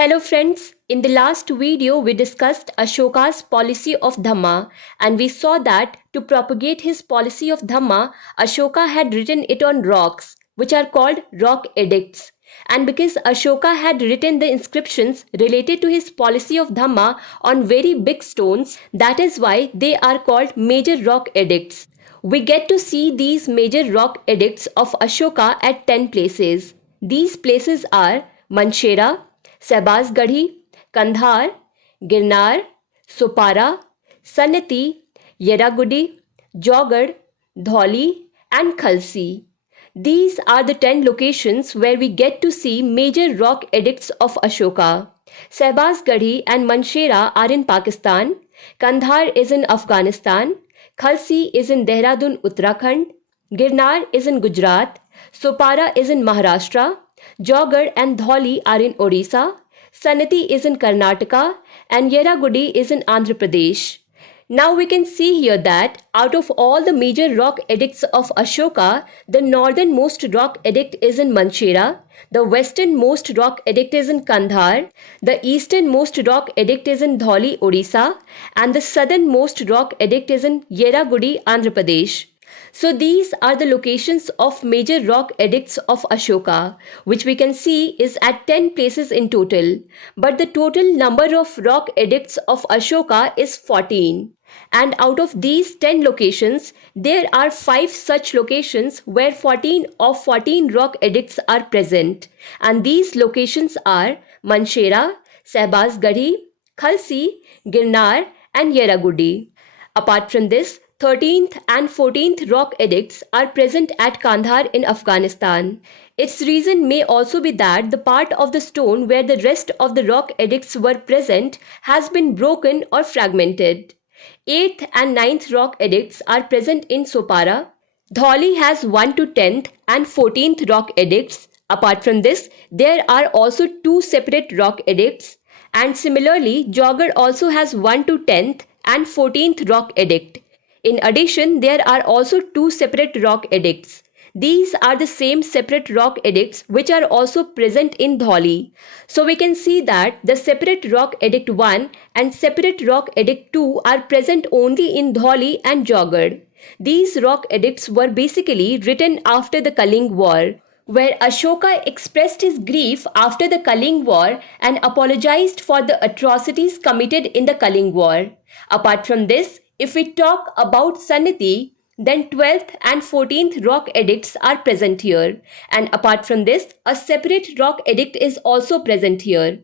Hello friends, in the last video we discussed Ashoka's policy of Dhamma and we saw that to propagate his policy of Dhamma, Ashoka had written it on rocks which are called rock edicts. And because Ashoka had written the inscriptions related to his policy of Dhamma on very big stones, that is why they are called major rock edicts. We get to see these major rock edicts of Ashoka at 10 places. These places are Manchera, Shahbazgarhi, Kandhar, Girnar, Sopara, Sanati, Yeragudi, Jogad, Dhauli and Kalsi. These are the 10 locations where we get to see major rock edicts of Ashoka. Shahbazgarhi and Manchera are in Pakistan, Kandhar is in Afghanistan, Kalsi is in Dehradun, Uttarakhand, Girnar is in Gujarat, Sopara is in Maharashtra, Jogad and Dhauli are in Odisha, Sanati is in Karnataka and Yeragudi is in Andhra Pradesh. Now we can see here that out of all the major rock edicts of Ashoka, the northernmost rock edict is in Manchera, the westernmost rock edict is in Kandhar, the easternmost rock edict is in Dhauli, Odisha, and the southernmost rock edict is in Yeragudi, Andhra Pradesh. So these are the locations of major rock edicts of Ashoka, which we can see is at 10 places in total. But the total number of rock edicts of Ashoka is 14. And out of these 10 locations, there are 5 such locations where 14 of 14 rock edicts are present. And these locations are Manchera, Shahbazgarhi, Kalsi, Girnar and Yeragudi. Apart from this, 13th and 14th rock edicts are present at Kandhar in Afghanistan. Its reason may also be that the part of the stone where the rest of the rock edicts were present has been broken or fragmented. 8th and 9th rock edicts are present in Sopara. Dhauli has 1 to 10th and 14th rock edicts. Apart from this, there are also 2 separate rock edicts. And similarly, Jogad also has 1 to 10th and 14th rock edict. In addition, there are also 2 separate rock edicts. These are the same separate rock edicts which are also present in Dhauli. So we can see that the separate rock edict 1 and separate rock edict 2 are present only in Dhauli and Jogad. These rock edicts were basically written after the Kaling War, where Ashoka expressed his grief after the Kaling War and apologized for the atrocities committed in the Kaling War. Apart from this, if we talk about Sanati, then 12th and 14th rock edicts are present here. And apart from this, a separate rock edict is also present here.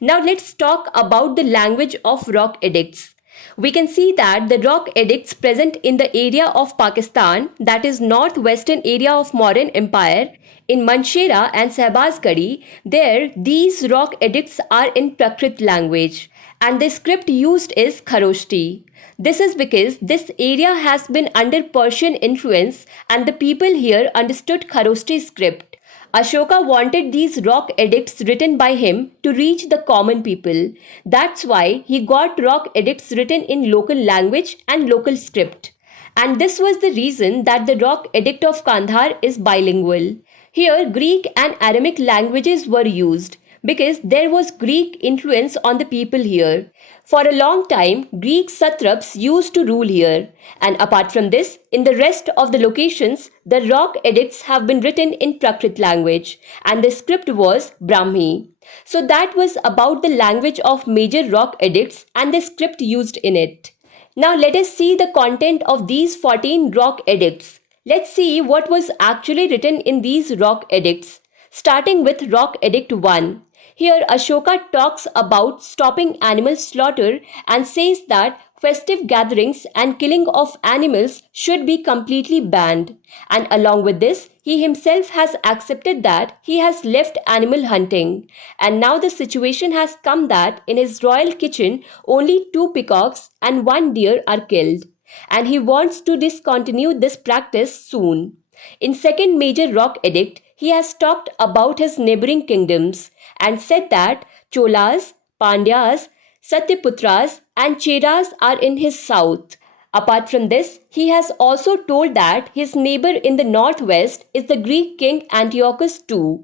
Now let's talk about the language of rock edicts. We can see that the rock edicts present in the area of Pakistan, that is northwestern area of modern empire, in Manchera and Shahbazgarhi, there these rock edicts are in Prakrit language and the script used is Kharoshti. This is because this area has been under Persian influence and the people here understood Kharoshti script. Ashoka wanted these rock edicts written by him to reach the common people. That's why he got rock edicts written in local language and local script. And this was the reason that the rock edict of Kandhar is bilingual. Here Greek and Aramaic languages were used because there was Greek influence on the people here. For a long time, Greek satraps used to rule here. And apart from this, in the rest of the locations, the rock edicts have been written in Prakrit language and the script was Brahmi. So that was about the language of major rock edicts and the script used in it. Now let us see the content of these 14 rock edicts. Let's see what was actually written in these rock edicts. Starting with rock edict 1. Here Ashoka talks about stopping animal slaughter and says that festive gatherings and killing of animals should be completely banned. And along with this, he himself has accepted that he has left animal hunting. And now the situation has come that in his royal kitchen only 2 peacocks and 1 deer are killed. And he wants to discontinue this practice soon. In second major rock edict, he has talked about his neighboring kingdoms and said that Cholas, Pandyas, Satyaputras and Cheras are in his south. Apart from this, he has also told that his neighbor in the northwest is the Greek king Antiochus II.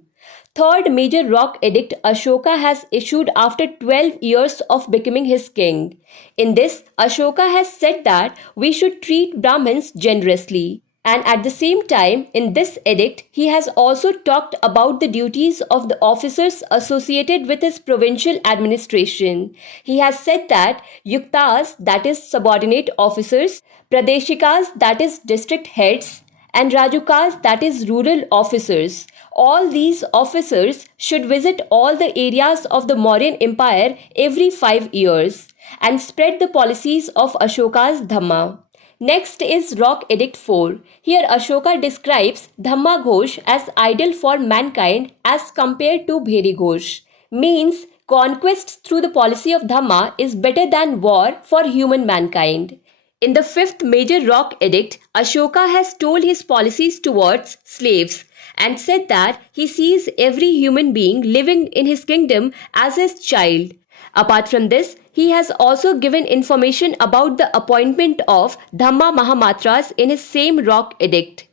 Third major rock edict Ashoka has issued after 12 years of becoming his king. In this, Ashoka has said that we should treat Brahmins generously. And at the same time, in this edict, he has also talked about the duties of the officers associated with his provincial administration. He has said that Yuktas, that is subordinate officers, Pradeshikas, that is district heads, and Rajukas, that is rural officers. All these officers should visit all the areas of the Mauryan Empire every 5 years and spread the policies of Ashoka's Dhamma. Next is Rock Edict 4. Here Ashoka describes Dhamma Ghosh as ideal for mankind as compared to Bheri Ghosh. Means conquest through the policy of Dhamma is better than war for human mankind. In the fifth major rock edict, Ashoka has told his policies towards slaves and said that he sees every human being living in his kingdom as his child. Apart from this, he has also given information about the appointment of Dhamma Mahamatras in his same rock edict.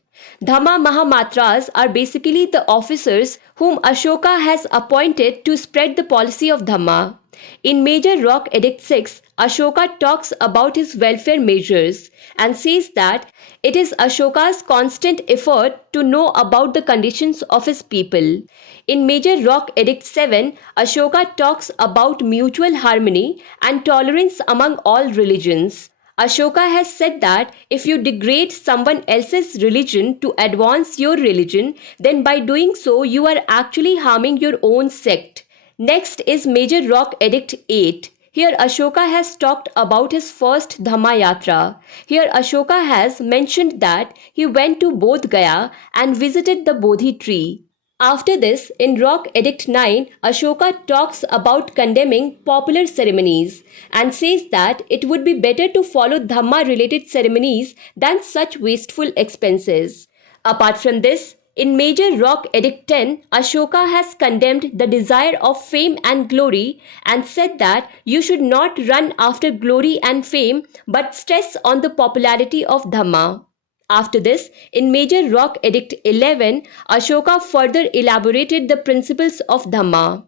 Dhamma Mahamatras are basically the officers whom Ashoka has appointed to spread the policy of Dhamma. In Major Rock Edict 6, Ashoka talks about his welfare measures and says that it is Ashoka's constant effort to know about the conditions of his people. In Major Rock Edict 7, Ashoka talks about mutual harmony and tolerance among all religions. Ashoka has said that if you degrade someone else's religion to advance your religion, then by doing so you are actually harming your own sect. Next is Major Rock Edict 8. Here Ashoka has talked about his first Dhamma Yatra. Here Ashoka has mentioned that he went to Bodh Gaya and visited the Bodhi tree. After this, in Rock Edict 9, Ashoka talks about condemning popular ceremonies and says that it would be better to follow Dhamma related ceremonies than such wasteful expenses. Apart from this, in Major Rock Edict 10, Ashoka has condemned the desire of fame and glory and said that you should not run after glory and fame but stress on the popularity of Dhamma. After this, in Major Rock Edict 11, Ashoka further elaborated the principles of Dhamma.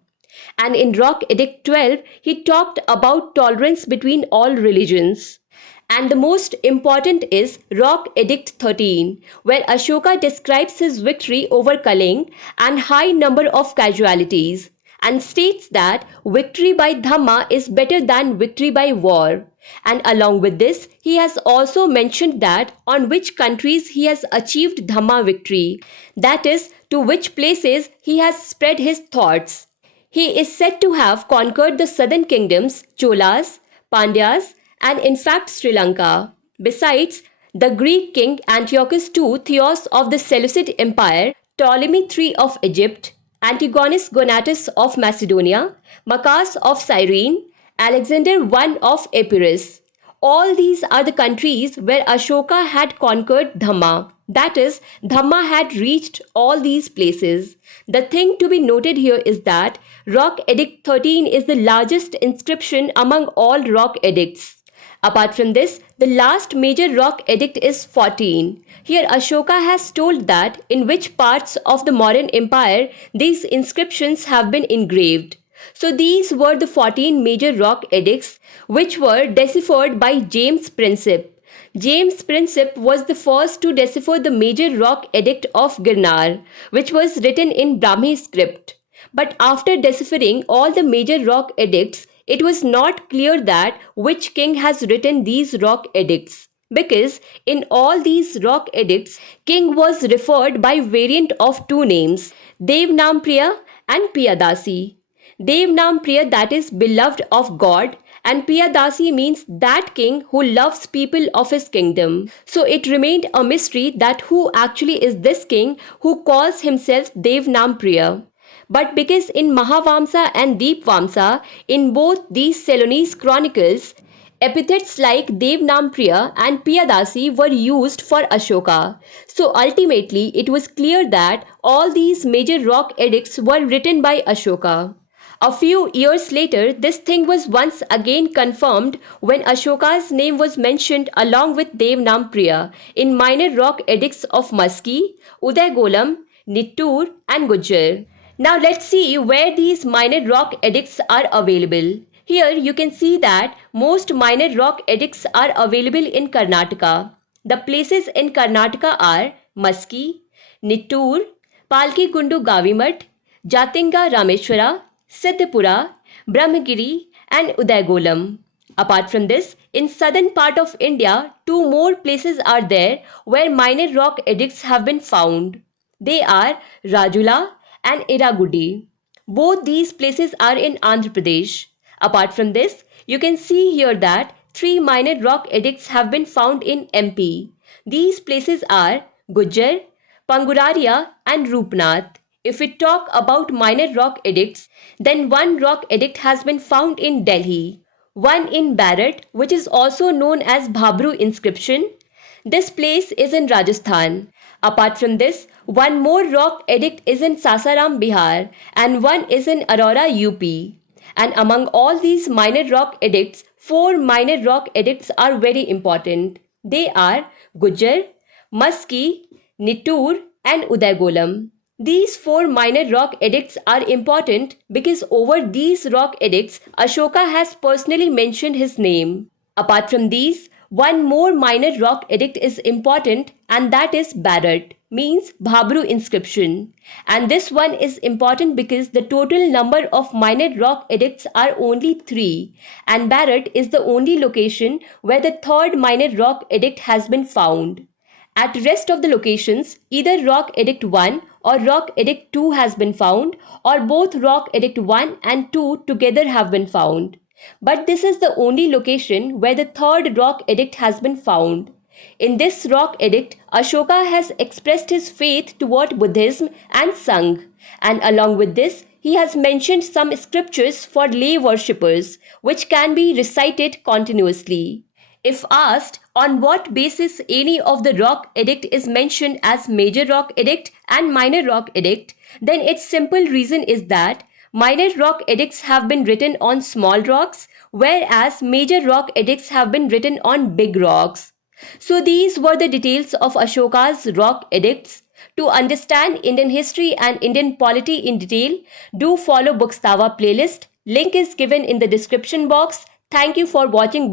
And in Rock Edict 12, he talked about tolerance between all religions. And the most important is Rock Edict 13, where Ashoka describes his victory over Kaling and high number of casualties and states that victory by Dhamma is better than victory by war. And along with this, he has also mentioned that on which countries he has achieved Dhamma victory, that is, to which places he has spread his thoughts. He is said to have conquered the southern kingdoms, Cholas, Pandyas, and in fact Sri Lanka. Besides, the Greek king Antiochus II Theos of the Seleucid Empire, Ptolemy III of Egypt, Antigonus Gonatas of Macedonia, Macas of Cyrene, Alexander I of Epirus. All these are the countries where Ashoka had conquered Dhamma. That is, Dhamma had reached all these places. The thing to be noted here is that Rock Edict 13 is the largest inscription among all rock edicts. Apart from this, the last major rock edict is 14. Here Ashoka has told that in which parts of the Mauryan Empire these inscriptions have been engraved. So these were the 14 major rock edicts which were deciphered by James Princip. James Princip was the first to decipher the major rock edict of Girnar, which was written in Brahmi script. But after deciphering all the major rock edicts, it was not clear that which king has written these rock edicts, because in all these rock edicts, king was referred by variant of two names, Devnampriya and Piyadasi. Devnampriya, that is beloved of God, and Piyadasi means that king who loves people of his kingdom. So it remained a mystery that who actually is this king who calls himself Devnampriya. But because in Mahavamsa and Deepvamsa, in both these Ceylonese chronicles, epithets like Devnampriya and Piyadasi were used for Ashoka. So ultimately, it was clear that all these major rock edicts were written by Ashoka. A few years later, this thing was once again confirmed when Ashoka's name was mentioned along with Devnampriya in minor rock edicts of Maski, Udaygolam, Nittur and Gujjar. Now let's see where these minor rock edicts are available. Here you can see that most minor rock edicts are available in Karnataka. The places in Karnataka are Maski, Nittur, Palki Gundu Gavimat, Jatinga Rameshwara, Siddhipura, Brahmagiri and Udaigolam. Apart from this, in southern part of India, two more places are there where minor rock edicts have been found. They are Rajula and Iragudi. Both these places are in Andhra Pradesh. Apart from this, you can see here that three minor rock edicts have been found in MP. These places are Gujjar, Panguraria and Rupnath. If we talk about minor rock edicts, then one rock edict has been found in Delhi, one in Barrett, which is also known as Bhabru inscription. This place is in Rajasthan. Apart from this, one more rock edict is in Sasaram, Bihar, and one is in Aurora, UP. And among all these minor rock edicts, four minor rock edicts are very important. They are Gujjar, Maski, Nittur, and Udaigolam. These four minor rock edicts are important because over these rock edicts, Ashoka has personally mentioned his name. Apart from these, one more minor rock edict is important and that is Bharat, means Bhabru inscription. And this one is important because the total number of minor rock edicts are only 3 and Bharat is the only location where the third minor rock edict has been found. At rest of the locations, either Rock Edict 1 or Rock Edict 2 has been found or both Rock Edict 1 and 2 together have been found. But this is the only location where the third rock edict has been found. In this rock edict, Ashoka has expressed his faith toward Buddhism and Sangh, and along with this, he has mentioned some scriptures for lay worshippers, which can be recited continuously. If asked on what basis any of the rock edict is mentioned as major rock edict and minor rock edict, then its simple reason is that minor rock edicts have been written on small rocks, whereas major rock edicts have been written on big rocks. So these were the details of Ashoka's rock edicts. To understand Indian history and Indian polity in detail, do follow Bookstava playlist. Link is given in the description box. Thank you for watching.